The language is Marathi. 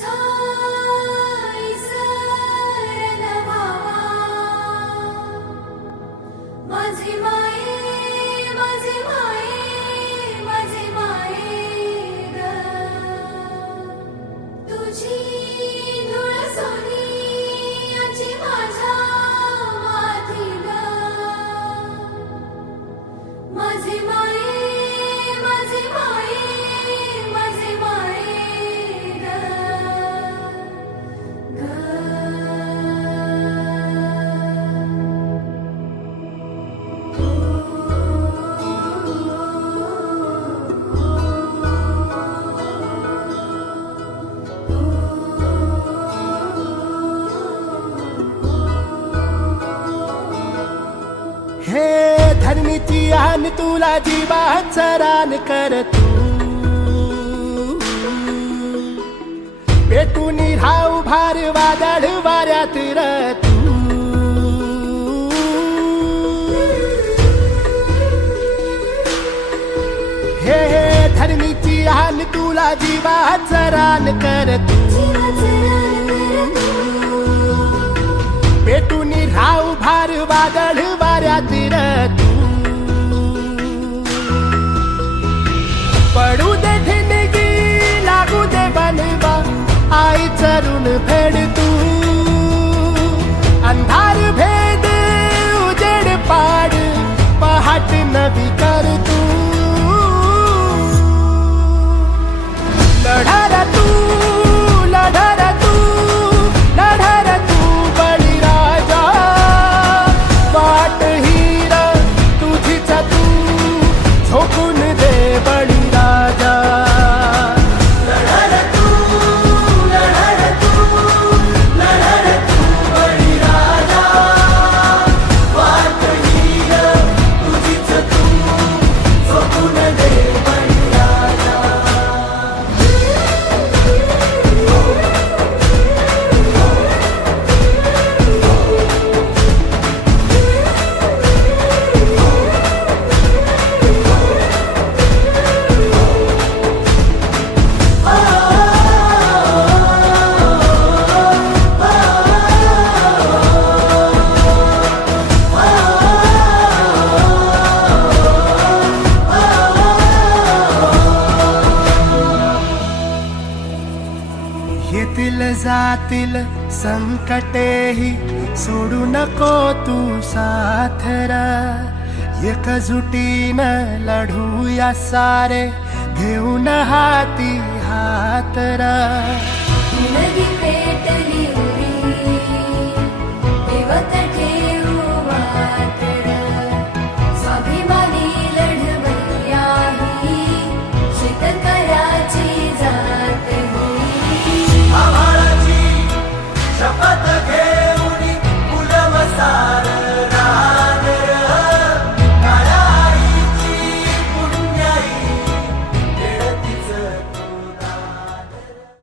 तुझा इसरण व्हावा माझी माये माझी माये माझी माये ग तुझी धूळ सोनियाची माझ्या माथी ग माझी माये माझी माये माझी माये ग हे धरणीची आन तुला जीवाचं रान कर तू पेटून राहू भार वादळ वाऱ्यात र तू हे धरणीची आन तुला जीवाचं रान कर तू पेटून राहू भार वादळ वाऱ्यात र तू पडू दे ठिणगी लागू दे बनवा आई चरून फेड तू अंधार भेद उजेड पाड पहाट नवी कर तू लढर तू लढर तू लढर तू बळीराजा वाट हीर तुझीच तू झोकून दे बळीराजा लढर तू लढर तू लढर तू बळीराजा वाट हीर तुझीच तू झोकून दे बळीराजा येतील जातील संकटेही सोडू नको तू साथरा एकजुटीनं लढूया सारे घेऊन हाती हातरा नदी पेटली